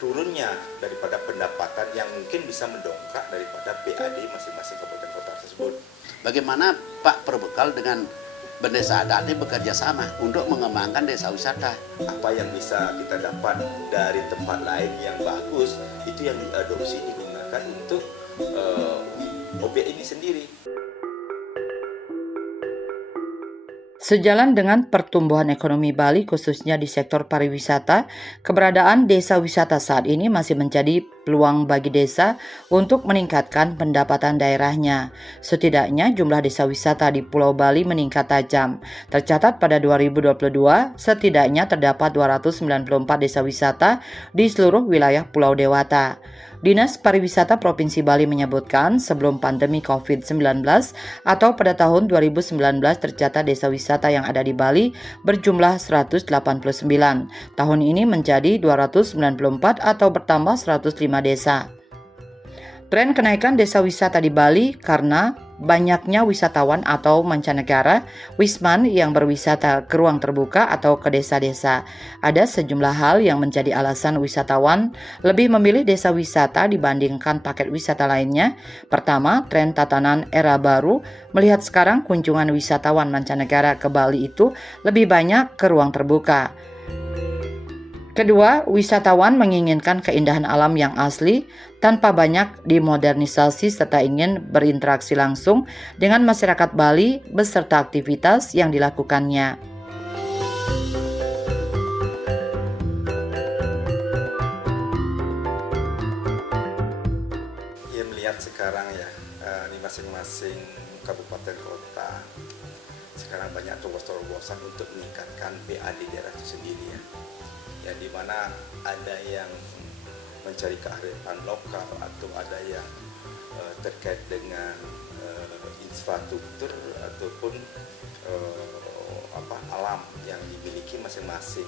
turunnya daripada pendapatan yang mungkin bisa mendongkrak daripada PAD masing-masing kabupaten kota tersebut. Bagaimana Pak Perbekal dengan Bendesa Adat bekerja sama untuk mengembangkan desa wisata? Apa yang bisa kita dapat dari tempat lain yang bagus, itu yang diadopsi, digunakan untuk objek ini sendiri. Sejalan dengan pertumbuhan ekonomi Bali khususnya di sektor pariwisata, keberadaan desa wisata saat ini masih menjadi peluang bagi desa untuk meningkatkan pendapatan daerahnya. Setidaknya jumlah desa wisata di Pulau Bali meningkat tajam. Tercatat pada 2022, setidaknya terdapat 294 desa wisata di seluruh wilayah Pulau Dewata. Dinas Pariwisata Provinsi Bali menyebutkan sebelum pandemi COVID-19 atau pada tahun 2019 tercatat desa wisata yang ada di Bali berjumlah 189. Tahun ini menjadi 294 atau bertambah 105 desa. Tren kenaikan desa wisata di Bali karena banyaknya wisatawan atau mancanegara, wisman yang berwisata ke ruang terbuka atau ke desa-desa. Ada sejumlah hal yang menjadi alasan wisatawan lebih memilih desa wisata dibandingkan paket wisata lainnya. Pertama, tren tatanan era baru, melihat sekarang kunjungan wisatawan mancanegara ke Bali itu lebih banyak ke ruang terbuka. Kedua, wisatawan menginginkan keindahan alam yang asli tanpa banyak dimodernisasi serta ingin berinteraksi langsung dengan masyarakat Bali beserta aktivitas yang dilakukannya. Ya, melihat sekarang ya, di masing-masing kabupaten kota sekarang banyak terobosan untuk meningkatkan PAD daerah itu sendiri ya. Ya, di mana ada yang mencari kearifan lokal atau ada yang terkait dengan infrastruktur ataupun alam yang dimiliki masing-masing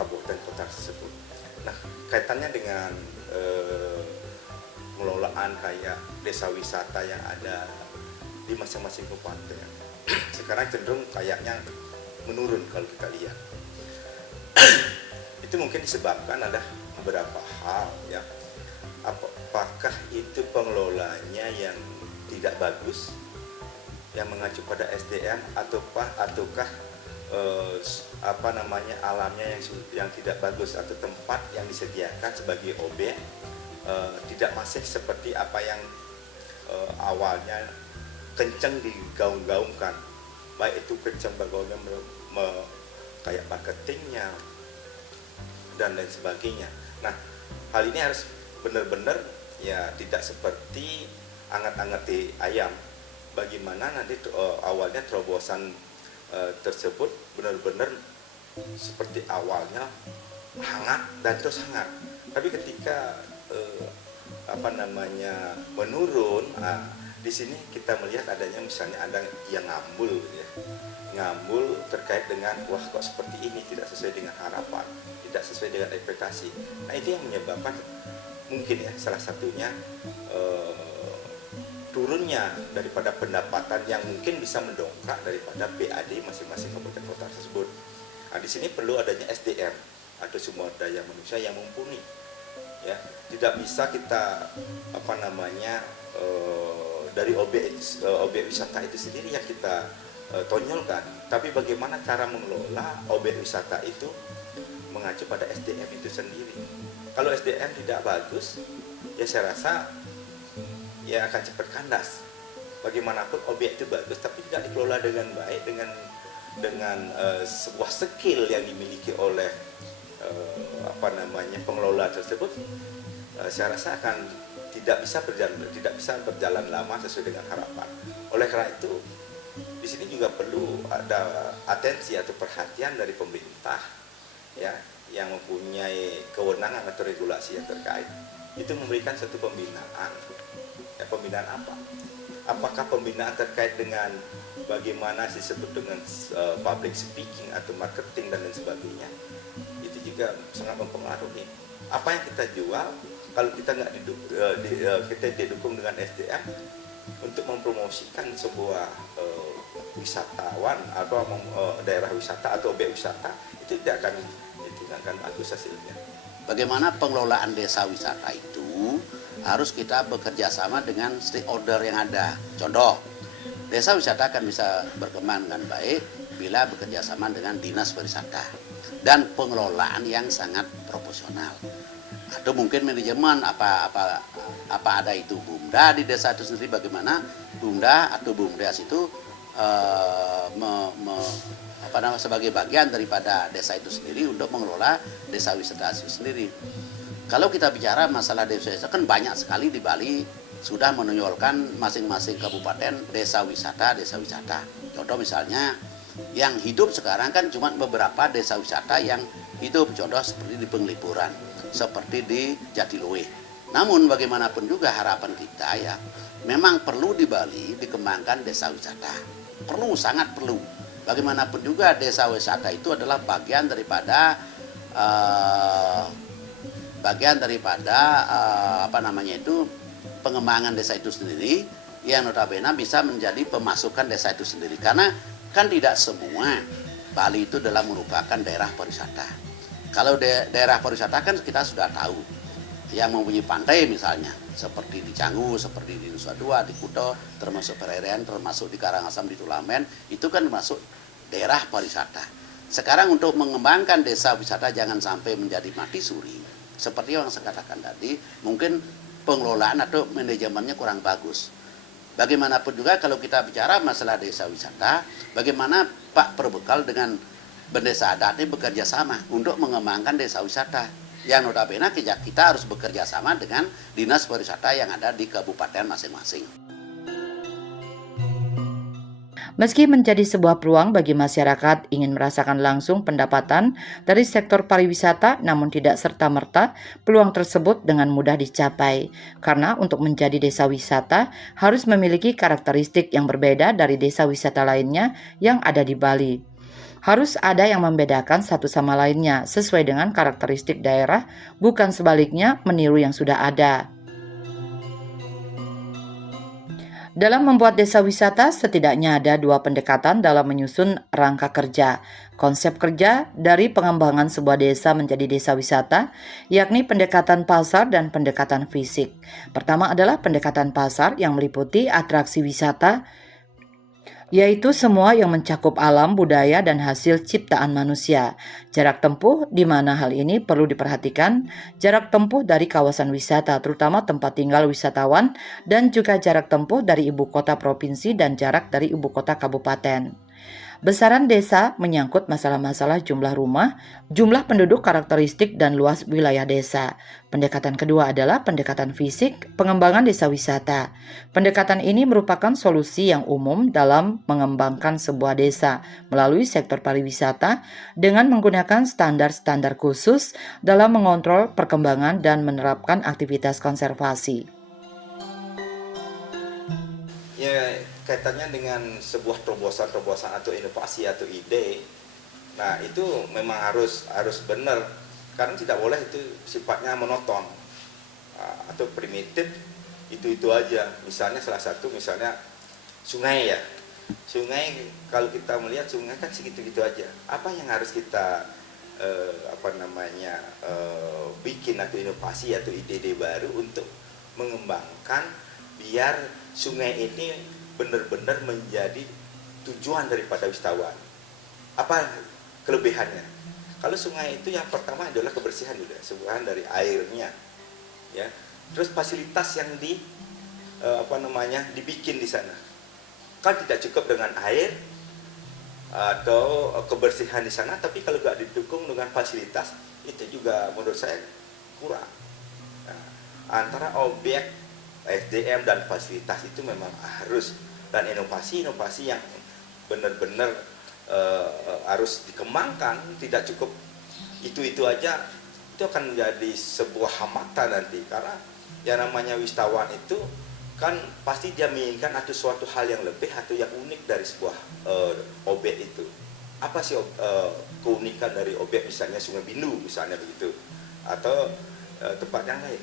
kabupaten kota tersebut. Nah, kaitannya dengan pengelolaan kayak desa wisata yang ada di masing-masing kabupaten sekarang cenderung kayaknya menurun kalau kita lihat. Itu mungkin disebabkan ada beberapa hal ya. Apakah itu pengelolanya yang tidak bagus, yang mengacu pada SDM, ataukah alamnya yang tidak bagus, atau tempat yang disediakan sebagai objek tidak masih seperti apa yang awalnya kencang digaung-gaungkan, baik itu kencang bagaimana kayak marketingnya dan lain sebagainya. Nah, hal ini harus benar-benar ya tidak seperti anget-anget ayam. Bagaimana nanti awalnya terobosan tersebut benar-benar seperti awalnya hangat dan terus hangat. Tapi ketika menurun, di sini kita melihat adanya misalnya ada yang ngambul terkait dengan wah kok seperti ini, tidak sesuai dengan harapan, tidak sesuai dengan ekspektasi. Nah, itu yang menyebabkan mungkin ya salah satunya turunnya daripada pendapatan yang mungkin bisa mendongkrak daripada PAD masing-masing kabupaten kota tersebut. Nah, di sini perlu adanya SDM atau sumber daya manusia yang mumpuni. Ya, tidak bisa kita dari objek wisata itu sendiri yang kita tonjolkan, tapi bagaimana cara mengelola objek wisata itu mengacu pada SDM itu sendiri. Kalau SDM tidak bagus, ya saya rasa ya akan cepat kandas. Bagaimanapun objek itu bagus, tapi tidak dikelola dengan baik dengan sebuah skill yang dimiliki oleh pengelola tersebut, saya rasa akan tidak bisa berjalan lama sesuai dengan harapan. Oleh karena itu, di sini juga perlu ada atensi atau perhatian dari pemerintah ya, yang mempunyai kewenangan atau regulasi yang terkait, itu memberikan satu pembinaan. Ya, pembinaan apa? Apakah pembinaan terkait dengan bagaimana disebut dengan public speaking atau marketing dan lain sebagainya, itu juga sangat mempengaruhi. Apa yang kita jual, kalau kita nggak kita didukung dengan SDM untuk mempromosikan sebuah wisatawan atau daerah wisata atau objek wisata, itu tidak akan akan bagus hasilnya. Bagaimana pengelolaan desa wisata itu harus kita bekerja sama dengan stakeholder yang ada. Contoh, desa wisata akan bisa berkembang dengan baik bila bekerja sama dengan dinas pariwisata dan pengelolaan yang sangat proporsional. Atau mungkin manajemen apa ada itu BUMDA di desa itu sendiri, bagaimana BUMDA atau BUMDes itu sebagai bagian daripada desa itu sendiri untuk mengelola desa wisata itu sendiri. Kalau kita bicara masalah desa wisata, kan banyak sekali di Bali sudah menonjolkan masing-masing kabupaten desa wisata. Contoh misalnya yang hidup sekarang kan cuma beberapa desa wisata yang hidup, contoh seperti di Penglipuran, seperti di Jatiluwe. Namun bagaimanapun juga harapan kita ya, memang perlu di Bali dikembangkan desa wisata. Perlu, sangat perlu. Bagaimanapun juga desa wisata itu adalah bagian daripada pengembangan desa itu sendiri, yang notabene bisa menjadi pemasukan desa itu sendiri. Karena kan tidak semua Bali itu adalah merupakan daerah pariwisata. Kalau daerah pariwisata kan kita sudah tahu, yang mempunyai pantai misalnya, seperti di Canggu, seperti di Nusa Dua, di Kuto, termasuk Perairan, termasuk di Karangasem, di Tulamen, itu kan masuk daerah pariwisata. Sekarang untuk mengembangkan desa wisata jangan sampai menjadi mati suri, seperti yang saya katakan tadi, mungkin pengelolaan atau manajemennya kurang bagus. Bagaimanapun juga kalau kita bicara masalah desa wisata, bagaimana Pak Perbekal dengan Bendesa Adat ini bekerja sama untuk mengembangkan desa wisata. Yang notabene kita harus bekerja sama dengan dinas pariwisata yang ada di kabupaten masing-masing. Meski menjadi sebuah peluang bagi masyarakat ingin merasakan langsung pendapatan dari sektor pariwisata, namun tidak serta-merta peluang tersebut dengan mudah dicapai. Karena untuk menjadi desa wisata harus memiliki karakteristik yang berbeda dari desa wisata lainnya yang ada di Bali. Harus ada yang membedakan satu sama lainnya sesuai dengan karakteristik daerah, bukan sebaliknya meniru yang sudah ada. Dalam membuat desa wisata, setidaknya ada dua pendekatan dalam menyusun rangka kerja. Konsep kerja dari pengembangan sebuah desa menjadi desa wisata, yakni pendekatan pasar dan pendekatan fisik. Pertama adalah pendekatan pasar yang meliputi atraksi wisata, yaitu semua yang mencakup alam, budaya, dan hasil ciptaan manusia. Jarak tempuh di mana hal ini perlu diperhatikan, jarak tempuh dari kawasan wisata, terutama tempat tinggal wisatawan, dan juga jarak tempuh dari ibu kota provinsi dan jarak dari ibu kota kabupaten. Besaran desa menyangkut masalah-masalah jumlah rumah, jumlah penduduk, karakteristik, dan luas wilayah desa. Pendekatan kedua adalah pendekatan fisik, pengembangan desa wisata. Pendekatan ini merupakan solusi yang umum dalam mengembangkan sebuah desa melalui sektor pariwisata dengan menggunakan standar-standar khusus dalam mengontrol perkembangan dan menerapkan aktivitas konservasi. Ya, kaitannya dengan sebuah terobosan atau inovasi atau ide, nah itu memang harus benar, karena tidak boleh itu sifatnya monoton atau primitif, itu aja. Misalnya salah satu sungai ya, sungai kalau kita melihat sungai kan segitu-gitu aja. Apa yang harus kita bikin atau inovasi atau ide-ide baru untuk mengembangkan biar sungai ini benar-benar menjadi tujuan daripada wisatawan. Apa kelebihannya? Kalau sungai itu yang pertama adalah kebersihan juga, kebersihan dari airnya, ya. Terus fasilitas yang dibikin di sana, kan tidak cukup dengan air atau kebersihan di sana, tapi kalau nggak didukung dengan fasilitas, itu juga menurut saya kurang. Nah, antara objek, SDM dan fasilitas itu memang harus, dan inovasi yang benar-benar harus dikembangkan, tidak cukup itu aja, itu akan menjadi sebuah hambatan nanti, karena yang namanya wisatawan itu kan pasti dia menginginkan ada suatu hal yang lebih atau yang unik dari sebuah objek itu. Apa sih keunikan dari objek, misalnya Sungai Bindu misalnya begitu, atau tempat yang lain?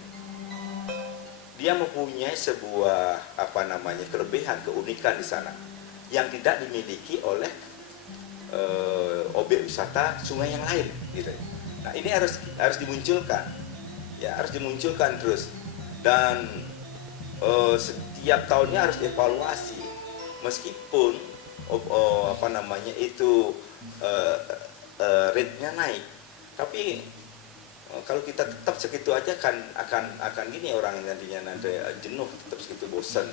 Dia mempunyai sebuah kelebihan, keunikan di sana yang tidak dimiliki oleh objek wisata sungai yang lain, gitu. Nah ini harus dimunculkan, ya harus dimunculkan terus, dan setiap tahunnya harus evaluasi, meskipun itu rate-nya naik, tapi kalau kita tetap segitu aja akan gini, orang nantinya jenuh, tetap segitu, bosan.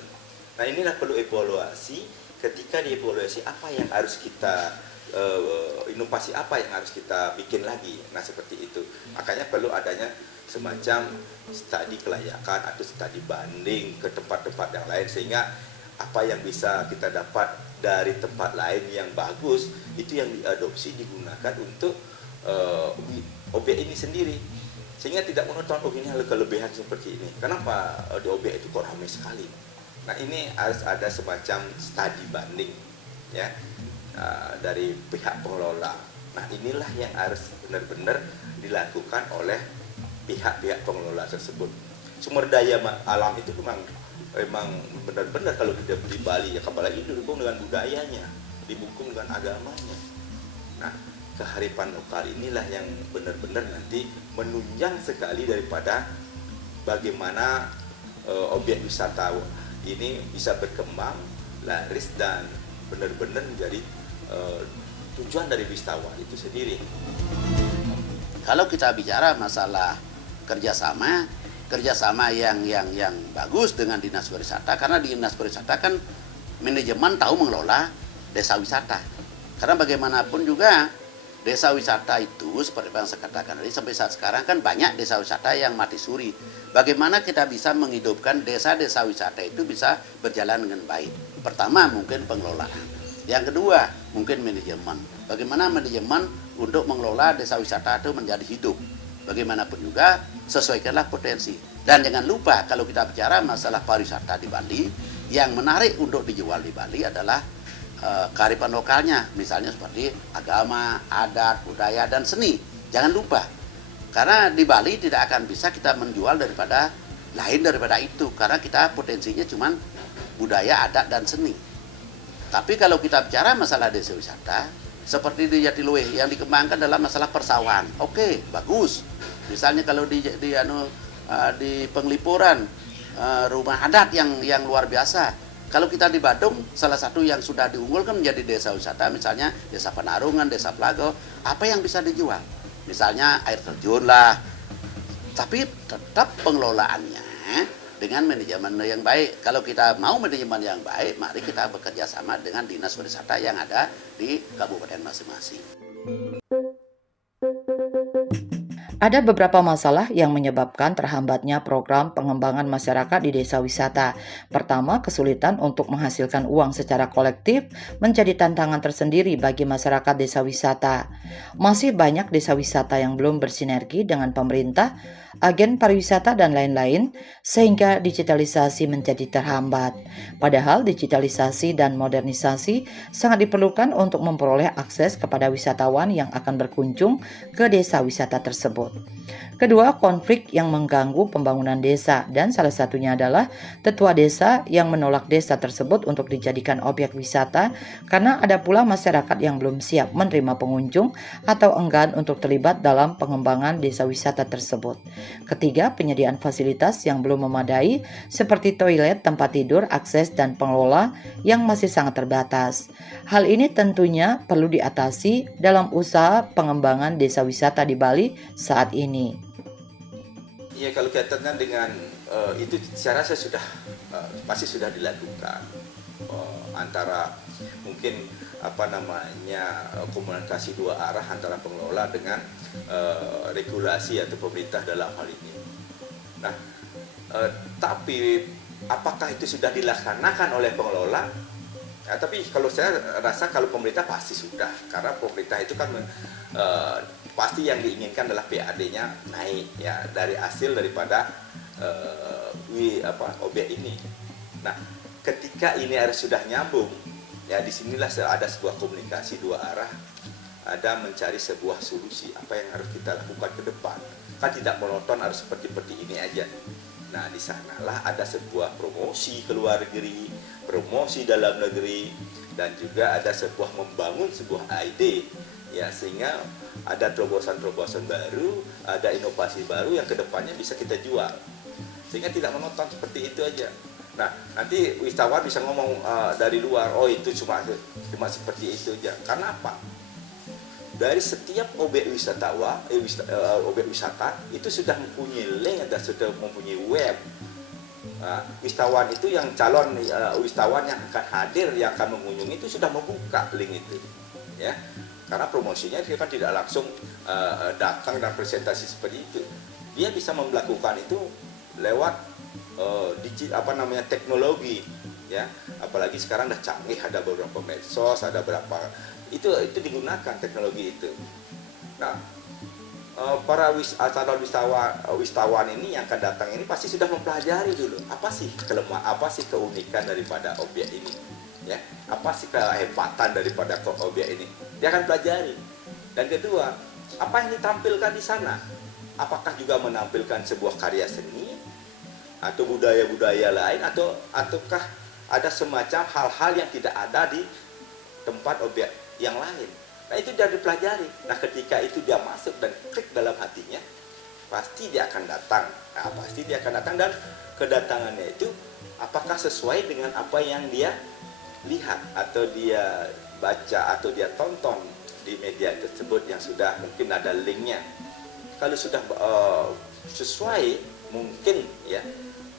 Nah inilah perlu evaluasi. Ketika dievaluasi, apa yang harus kita inovasi, apa yang harus kita bikin lagi. Nah seperti itu, makanya perlu adanya semacam studi kelayakan atau studi banding ke tempat-tempat yang lain, sehingga apa yang bisa kita dapat dari tempat lain yang bagus itu yang diadopsi, digunakan untuk objek ini sendiri, sehingga tidak menonton ini hal kelebihan seperti ini. Kenapa di objek itu kok ramai sekali? Nah ini harus ada semacam studi banding, ya, dari pihak pengelola. Nah inilah yang harus benar-benar dilakukan oleh pihak-pihak pengelola tersebut. Sumber daya alam itu memang benar-benar kalau di Bali, ya apalagi didukung dengan budayanya, didukung dengan agamanya. Nah kearifan lokal inilah yang benar-benar nanti menunjang sekali daripada bagaimana objek wisata ini bisa berkembang, laris, dan benar-benar menjadi tujuan dari wisatawan itu sendiri. Kalau kita bicara masalah kerjasama yang bagus dengan dinas pariwisata, karena dinas pariwisata kan manajemen tahu mengelola desa wisata. Karena bagaimanapun juga desa wisata itu seperti yang saya katakan tadi, sampai saat sekarang kan banyak desa wisata yang mati suri. Bagaimana kita bisa menghidupkan desa-desa wisata itu bisa berjalan dengan baik? Pertama mungkin pengelolaan. Yang kedua mungkin manajemen. Bagaimana manajemen untuk mengelola desa wisata itu menjadi hidup. Bagaimanapun juga sesuaikanlah potensi. Dan jangan lupa kalau kita bicara masalah pariwisata di Bali, yang menarik untuk dijual di Bali adalah kearifan lokalnya, misalnya seperti agama, adat, budaya, dan seni. Jangan lupa, karena di Bali tidak akan bisa kita menjual lain daripada itu, karena kita potensinya cuma budaya, adat, dan seni. Tapi kalau kita bicara masalah desa wisata, seperti di Jatiluwe yang dikembangkan dalam masalah persawahan, oke, bagus. Misalnya kalau di Penglipuran, rumah adat yang luar biasa. Kalau kita di Badung, salah satu yang sudah diunggulkan menjadi desa wisata, misalnya Desa Penarungan, Desa Pelago, apa yang bisa dijual? Misalnya air terjun lah. Tapi tetap pengelolaannya dengan manajemen yang baik. Kalau kita mau manajemen yang baik, mari kita bekerja sama dengan dinas pariwisata yang ada di kabupaten masing-masing. Ada beberapa masalah yang menyebabkan terhambatnya program pengembangan masyarakat di desa wisata. Pertama, kesulitan untuk menghasilkan uang secara kolektif menjadi tantangan tersendiri bagi masyarakat desa wisata. Masih banyak desa wisata yang belum bersinergi dengan pemerintah, agen pariwisata, dan lain-lain, sehingga digitalisasi menjadi terhambat. Padahal digitalisasi dan modernisasi sangat diperlukan untuk memperoleh akses kepada wisatawan yang akan berkunjung ke desa wisata tersebut. Kedua, konflik yang mengganggu pembangunan desa, dan salah satunya adalah tetua desa yang menolak desa tersebut untuk dijadikan objek wisata karena ada pula masyarakat yang belum siap menerima pengunjung atau enggan untuk terlibat dalam pengembangan desa wisata tersebut. Ketiga, penyediaan fasilitas yang belum memadai seperti toilet, tempat tidur, akses, dan pengelola yang masih sangat terbatas. Hal ini tentunya perlu diatasi dalam usaha pengembangan desa wisata di Bali saat ini. Ya, kalau kaitannya dengan itu saya rasa pasti sudah dilakukan antara mungkin komunikasi dua arah antara pengelola dengan regulasi atau pemerintah dalam hal ini. Nah, tapi apakah itu sudah dilaksanakan oleh pengelola? Tapi kalau saya rasa kalau pemerintah pasti sudah, karena pemerintah itu kan pasti yang diinginkan adalah PAD-nya naik, ya, dari hasil daripada objek ini. Nah, ketika ini harus sudah nyambung, ya disinilah ada sebuah komunikasi dua arah, ada mencari sebuah solusi apa yang harus kita lakukan ke depan. Kan tidak monoton harus seperti ini aja. Nah, di sanalah ada sebuah promosi ke luar negeri, promosi dalam negeri, dan juga ada sebuah membangun sebuah ide, ya, sehingga ada terobosan-terobosan baru, ada inovasi baru yang kedepannya bisa kita jual. Sehingga tidak monoton seperti itu aja. Nah, nanti wisatawan bisa ngomong dari luar, oh itu cuma seperti itu aja. Karena apa? Dari setiap objek wisata itu sudah mempunyai link dan sudah mempunyai web. Wisatawan itu yang calon wisatawan yang akan hadir, yang akan mengunjungi itu sudah membuka link itu, ya. Karena promosinya dia kan tidak langsung datang dan presentasi seperti itu. Dia bisa melakukan itu lewat teknologi, ya. Apalagi sekarang udah canggih, ada beberapa medsos, ada berapa itu digunakan teknologi itu. Nah, para calon wisatawan ini yang akan datang ini pasti sudah mempelajari dulu apa sih keunikan daripada objek ini, ya. Apa sih kehebatan daripada objek ini? Dia akan pelajari. Dan kedua, apa yang ditampilkan di sana? Apakah juga menampilkan sebuah karya seni atau budaya-budaya lain ataukah ada semacam hal-hal yang tidak ada di tempat objek yang lain? Nah, itu sudah dipelajari. Nah, ketika itu dia masuk dan klik dalam hatinya, pasti dia akan datang. Dan kedatangannya itu apakah sesuai dengan apa yang dia lihat atau dia baca atau dia tonton di media tersebut yang sudah mungkin ada linknya. Kalau sudah sesuai, mungkin, ya,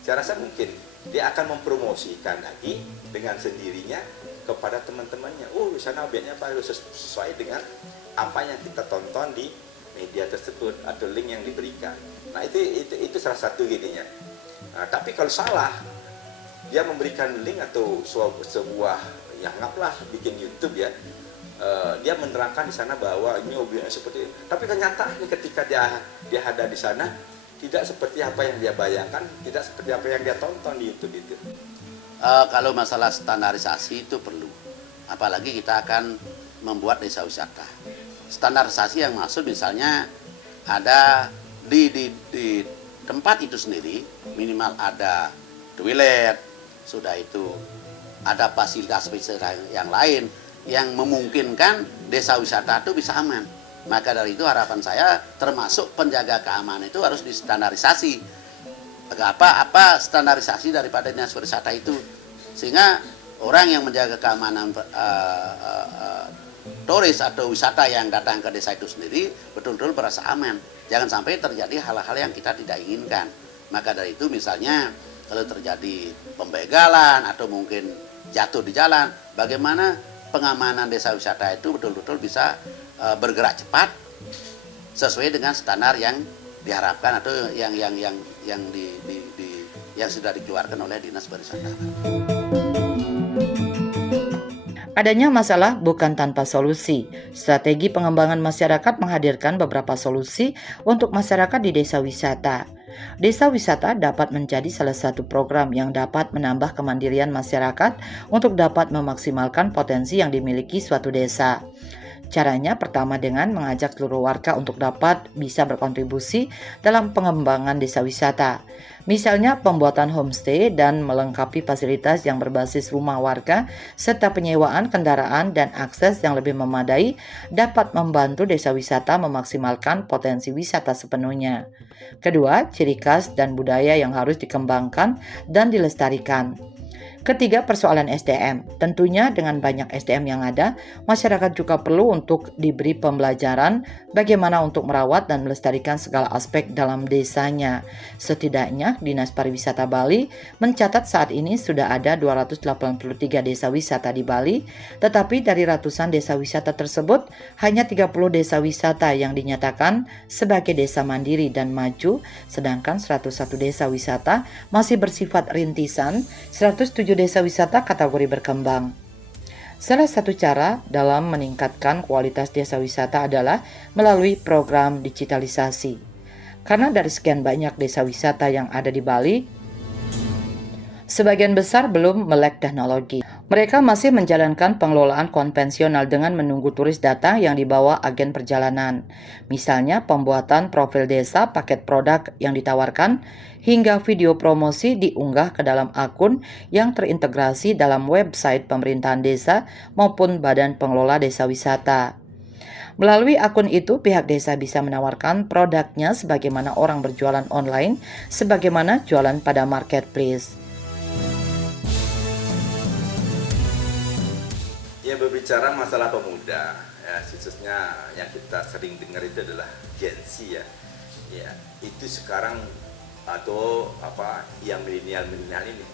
saya rasa mungkin dia akan mempromosikan lagi dengan sendirinya kepada teman-temannya. Di sana objeknya harus sesuai dengan apa yang kita tonton di media tersebut atau link yang diberikan. Nah, itu salah satu gininya. Nah, tapi kalau salah, dia memberikan link atau sebuah, ya anggaplah bikin YouTube, ya, dia menerangkan di sana bahwa ini objeknya seperti itu. Tapi kenyataannya ketika dia ada di sana tidak seperti apa yang dia bayangkan, tidak seperti apa yang dia tonton di YouTube itu. Kalau masalah standarisasi itu perlu, apalagi kita akan membuat desa wisata. Standarisasi yang maksud misalnya ada di tempat itu sendiri minimal ada toilet, sudah itu ada fasilitas yang lain yang memungkinkan desa wisata itu bisa aman. Maka dari itu harapan saya termasuk penjaga keamanan itu harus distandarisasi. Apa standarisasi daripada dinas pariwisata itu, sehingga orang yang menjaga keamanan turis atau wisata yang datang ke desa itu sendiri betul-betul merasa aman. Jangan sampai terjadi hal-hal yang kita tidak inginkan. Maka dari itu misalnya kalau terjadi pembegalan atau mungkin jatuh di jalan, bagaimana pengamanan desa wisata itu betul-betul bisa bergerak cepat sesuai dengan standar yang diharapkan atau yang sudah dikeluarkan oleh dinas pariwisata. Adanya masalah bukan tanpa solusi. Strategi pengembangan masyarakat menghadirkan beberapa solusi untuk masyarakat di desa wisata. Desa wisata dapat menjadi salah satu program yang dapat menambah kemandirian masyarakat untuk dapat memaksimalkan potensi yang dimiliki suatu desa. Caranya pertama dengan mengajak seluruh warga untuk dapat bisa berkontribusi dalam pengembangan desa wisata. Misalnya pembuatan homestay dan melengkapi fasilitas yang berbasis rumah warga serta penyewaan kendaraan dan akses yang lebih memadai dapat membantu desa wisata memaksimalkan potensi wisata sepenuhnya. Kedua, ciri khas dan budaya yang harus dikembangkan dan dilestarikan. Ketiga, persoalan SDM. Tentunya dengan banyak SDM yang ada, masyarakat juga perlu untuk diberi pembelajaran bagaimana untuk merawat dan melestarikan segala aspek dalam desanya. Setidaknya, Dinas Pariwisata Bali mencatat saat ini sudah ada 283 desa wisata di Bali, tetapi dari ratusan desa wisata tersebut, hanya 30 desa wisata yang dinyatakan sebagai desa mandiri dan maju, sedangkan 101 desa wisata masih bersifat rintisan, 107 desa wisata kategori berkembang. Salah satu cara dalam meningkatkan kualitas desa wisata adalah melalui program digitalisasi. Karena dari sekian banyak desa wisata yang ada di Bali, sebagian besar belum melek teknologi. Mereka masih menjalankan pengelolaan konvensional dengan menunggu turis datang yang dibawa agen perjalanan. Misalnya pembuatan profil desa, paket produk yang ditawarkan, hingga video promosi diunggah ke dalam akun yang terintegrasi dalam website pemerintahan desa maupun badan pengelola desa wisata. Melalui akun itu, pihak desa bisa menawarkan produknya sebagaimana orang berjualan online, sebagaimana jualan pada marketplace. Ya, berbicara masalah pemuda, ya, khususnya yang kita sering dengar itu adalah Gen Z ya. Ya, itu sekarang atau yang milenial ini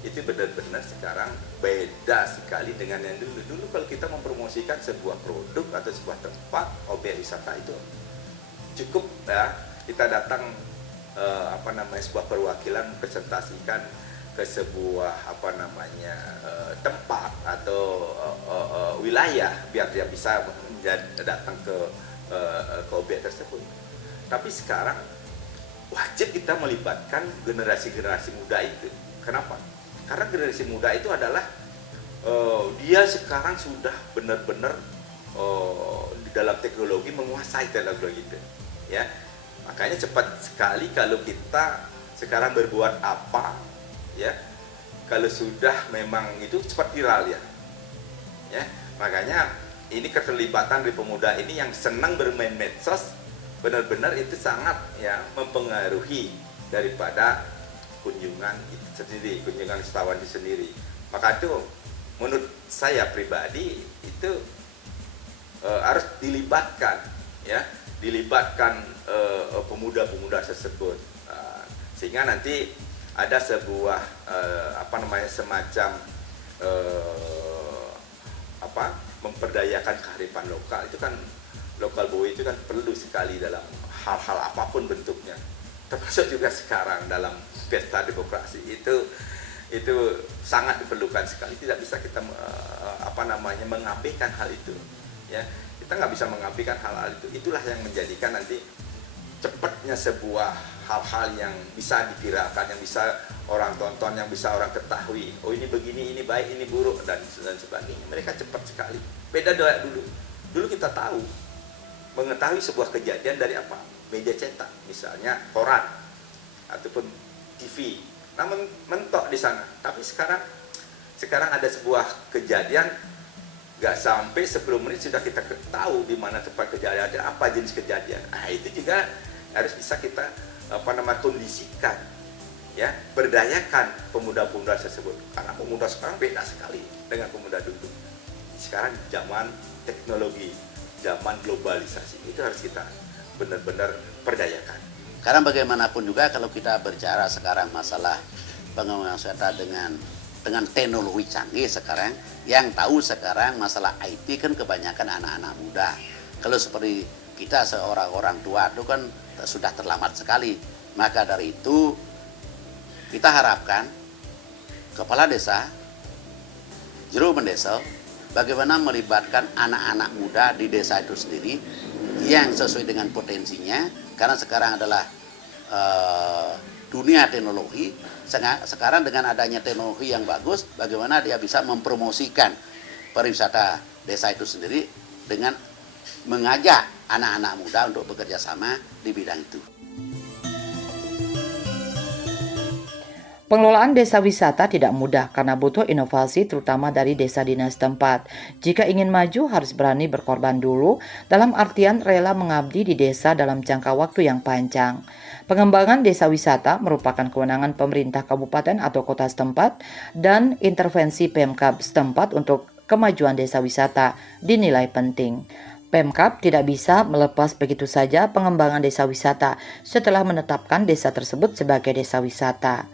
itu benar-benar sekarang beda sekali dengan yang dulu. Dulu kalau kita mempromosikan sebuah produk atau sebuah tempat objek wisata itu cukup ya, kita datang sebuah perwakilan presentasikan ke sebuah tempat atau wilayah biar dia bisa datang ke objek tersebut. Tapi sekarang wajib kita melibatkan generasi-generasi muda itu. Kenapa? Karena generasi muda itu adalah dia sekarang sudah benar-benar di dalam teknologi, menguasai teknologi itu, ya. Makanya cepat sekali kalau kita sekarang berbuat apa, ya. Kalau sudah memang itu cepat viral ya. Ya, makanya ini keterlibatan dari pemuda ini yang senang bermain medsos benar-benar itu sangat ya mempengaruhi daripada kunjungan itu sendiri, kunjungan wisatawan itu sendiri. Maka itu menurut saya pribadi itu harus dilibatkan ya, dilibatkan pemuda-pemuda tersebut sehingga nanti ada sebuah semacam memperdayakan kearifan lokal. Itu kan lokal boy itu kan perlu sekali dalam hal-hal apapun bentuknya, termasuk juga sekarang dalam pesta demokrasi itu sangat diperlukan sekali. Tidak bisa kita mengabaikan hal itu ya, kita nggak bisa mengabaikan hal-hal itu. Itulah yang menjadikan nanti cepatnya sebuah hal-hal yang bisa diviralkan, yang bisa orang tonton, yang bisa orang ketahui, oh ini begini, ini baik, ini buruk, dan sebagainya. Mereka cepat sekali, beda dulu. Dulu kita mengetahui sebuah kejadian dari media cetak, misalnya koran ataupun TV, namun mentok di sana. Tapi sekarang ada sebuah kejadian, nggak sampai 10 menit sudah kita tahu di mana tempat kejadian, apa jenis kejadian. Itu juga harus bisa kita kondisikan ya, berdayakan pemuda-pemuda tersebut, karena pemuda sekarang beda sekali dengan pemuda dulu. Sekarang zaman teknologi, zaman globalisasi, itu harus kita benar-benar perdayakan. Karena bagaimanapun juga kalau kita bicara sekarang masalah pengembangan wisata dengan teknologi canggih sekarang, yang tahu sekarang masalah IT kan kebanyakan anak-anak muda. Kalau seperti kita seorang orang tua itu kan sudah terlambat sekali. Maka dari itu kita harapkan kepala desa, juru mendesa, bagaimana melibatkan anak-anak muda di desa itu sendiri yang sesuai dengan potensinya. Karena sekarang adalah dunia teknologi. Sekarang dengan adanya teknologi yang bagus, bagaimana dia bisa mempromosikan pariwisata desa itu sendiri dengan mengajak anak-anak muda untuk bekerja sama di bidang itu. Pengelolaan desa wisata tidak mudah karena butuh inovasi terutama dari desa dinas tempat. Jika ingin maju harus berani berkorban dulu, dalam artian rela mengabdi di desa dalam jangka waktu yang panjang. Pengembangan desa wisata merupakan kewenangan pemerintah kabupaten atau kota setempat dan intervensi Pemkab setempat untuk kemajuan desa wisata dinilai penting. Pemkab tidak bisa melepas begitu saja pengembangan desa wisata setelah menetapkan desa tersebut sebagai desa wisata.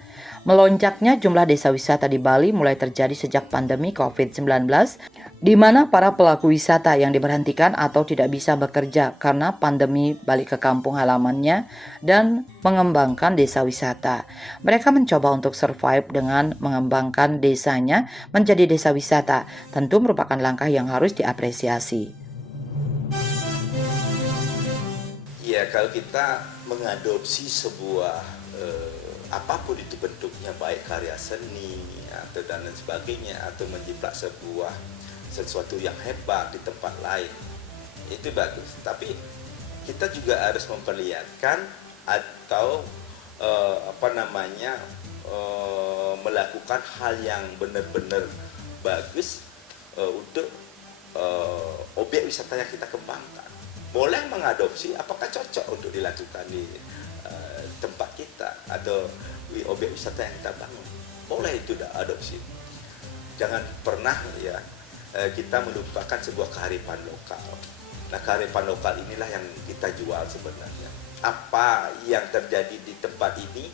Melonjaknya jumlah desa wisata di Bali mulai terjadi sejak pandemi COVID-19, di mana para pelaku wisata yang diberhentikan atau tidak bisa bekerja karena pandemi balik ke kampung halamannya dan mengembangkan desa wisata. Mereka mencoba untuk survive dengan mengembangkan desanya menjadi desa wisata, tentu merupakan langkah yang harus diapresiasi. Ya, kalau kita mengadopsi sebuah apapun itu bentuknya, baik karya seni atau dan lain sebagainya, atau menjiplak sesuatu yang hebat di tempat lain, itu bagus. Tapi kita juga harus memperlihatkan atau melakukan hal yang benar-benar bagus untuk objek wisata yang kita kembangkan. Boleh mengadopsi apakah cocok untuk dilakukan di tempat kita atau objek wisata yang kita bangun. Boleh itu adopsi. Jangan pernah ya kita melupakan sebuah kearifan lokal. Nah, kearifan lokal inilah yang kita jual sebenarnya. Apa yang terjadi di tempat ini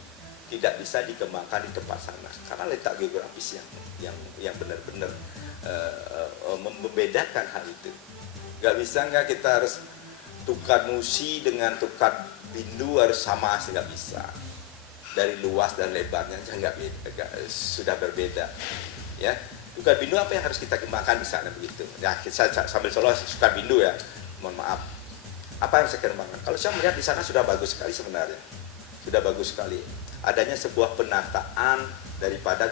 tidak bisa dikembangkan di tempat sana karena letak geografis yang benar-benar membedakan hal itu. Nggak bisa kita harus tukar Musi dengan tukar Bindu harus sama, nggak bisa. Dari luas dan lebarnya sudah berbeda. Ya, tukar Bindu apa yang harus kita kembangkan di sana begitu. Ya, kita sambil solo tukar Bindu ya. Mohon maaf. Apa yang saya kembangkan? Kalau saya melihat di sana sudah bagus sekali sebenarnya. Sudah bagus sekali. Adanya sebuah penataan daripada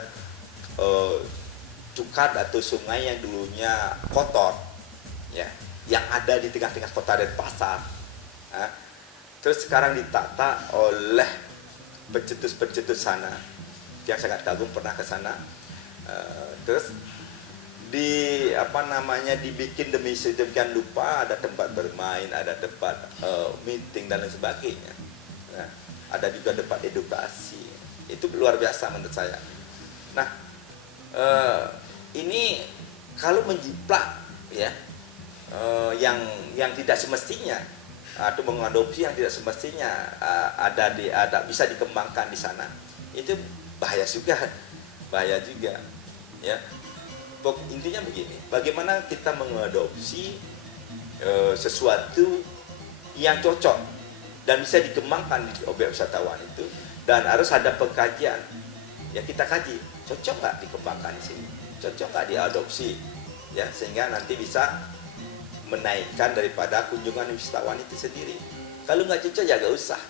cukad atau sungai yang dulunya kotor, ya, yang ada di tengah-tengah kota Denpasar. Terus sekarang ditata oleh pencetus-pencetus sana yang sangat kagum pernah ke sana. Terus dibikin sedemikian lupa, ada tempat bermain, ada tempat meeting dan lain sebagainya. Nah, ada juga tempat edukasi. Itu luar biasa menurut saya. Nah, ini kalau menjiplak ya yang tidak semestinya atau mengadopsi yang tidak semestinya ada bisa dikembangkan di sana, itu bahaya juga ya. Intinya begini, bagaimana kita mengadopsi sesuatu yang cocok dan bisa dikembangkan di objek wisatawan itu, dan harus ada pengkajian. Ya, kita kaji, cocok nggak dikembangkan di sini, cocok nggak diadopsi, ya, sehingga nanti bisa menaikkan daripada kunjungan wisatawan itu sendiri. Kalau nggak cocok ya nggak usah,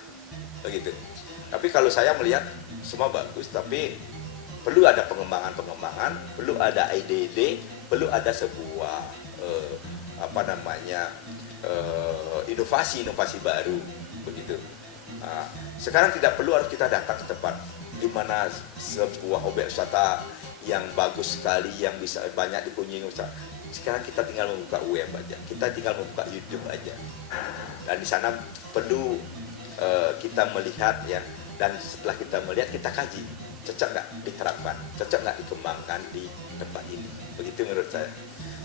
begitu. Tapi kalau saya melihat semua bagus, tapi perlu ada pengembangan, perlu ada ide-ide, perlu ada sebuah inovasi baru, begitu. Sekarang tidak perlu harus kita datang ke tempat di mana sebuah objek wisata yang bagus sekali, yang bisa banyak dikunjungi wisata. Sekarang kita tinggal membuka web aja, kita tinggal membuka YouTube aja, dan di sana perlu kita melihat ya, dan setelah kita melihat kita kaji, cocok nggak diterapkan, cocok nggak dikembangkan di tempat ini, begitu menurut saya.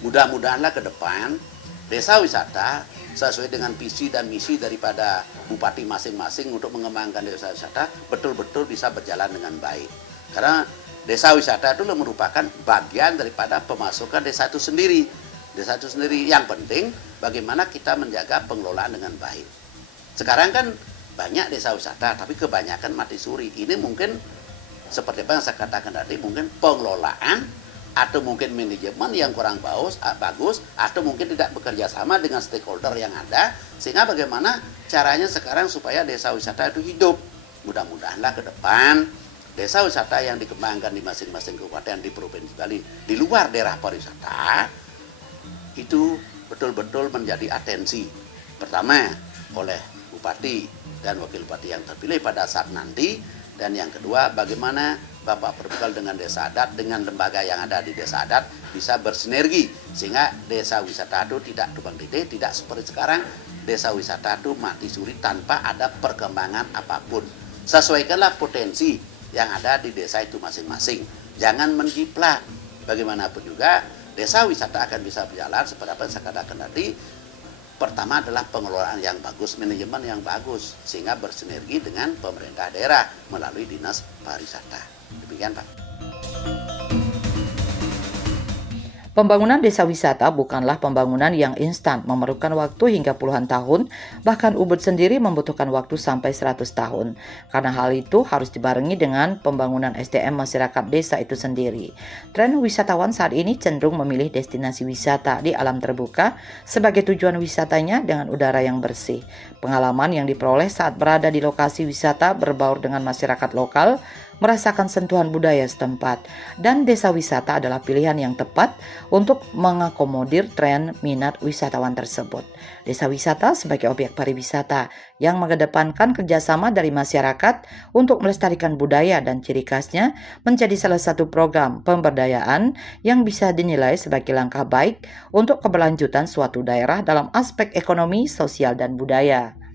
Mudah-mudahanlah ke depan desa wisata sesuai dengan visi dan misi daripada bupati masing-masing untuk mengembangkan desa wisata betul-betul bisa berjalan dengan baik. Karena desa wisata itu merupakan bagian daripada pemasukan desa itu sendiri. Desa itu sendiri yang penting bagaimana kita menjaga pengelolaan dengan baik. Sekarang kan banyak desa wisata tapi kebanyakan mati suri. Ini mungkin seperti apa yang saya katakan tadi, mungkin pengelolaan atau mungkin manajemen yang kurang bagus atau mungkin tidak bekerja sama dengan stakeholder yang ada, sehingga bagaimana caranya sekarang supaya desa wisata itu hidup. Mudah-mudahanlah ke depan desa wisata yang dikembangkan di masing-masing kabupaten di Provinsi Bali di luar daerah pariwisata itu betul-betul menjadi atensi pertama oleh bupati dan wakil bupati yang terpilih pada saat nanti, dan yang kedua bagaimana Bapak Perbekal dengan desa adat, dengan lembaga yang ada di desa adat bisa bersinergi sehingga desa wisata itu tidak tumpang tindih, tidak seperti sekarang desa wisata itu mati suri tanpa ada perkembangan apapun. Sesuaikanlah potensi yang ada di desa itu masing-masing. Jangan menjiplak. Bagaimanapun juga desa wisata akan bisa berjalan seperti apa yang saya katakan tadi. Pertama adalah pengelolaan yang bagus, manajemen yang bagus, sehingga bersinergi dengan pemerintah daerah melalui dinas pariwisata. Demikian, Pak. Pembangunan desa wisata bukanlah pembangunan yang instan, memerlukan waktu hingga puluhan tahun, bahkan Ubud sendiri membutuhkan waktu sampai 100 tahun. Karena hal itu harus dibarengi dengan pembangunan SDM masyarakat desa itu sendiri. Tren wisatawan saat ini cenderung memilih destinasi wisata di alam terbuka sebagai tujuan wisatanya dengan udara yang bersih. Pengalaman yang diperoleh saat berada di lokasi wisata berbaur dengan masyarakat lokal merasakan sentuhan budaya setempat, dan desa wisata adalah pilihan yang tepat untuk mengakomodir tren minat wisatawan tersebut. Desa wisata sebagai objek pariwisata yang mengedepankan kerjasama dari masyarakat untuk melestarikan budaya dan ciri khasnya menjadi salah satu program pemberdayaan yang bisa dinilai sebagai langkah baik untuk keberlanjutan suatu daerah dalam aspek ekonomi, sosial, dan budaya.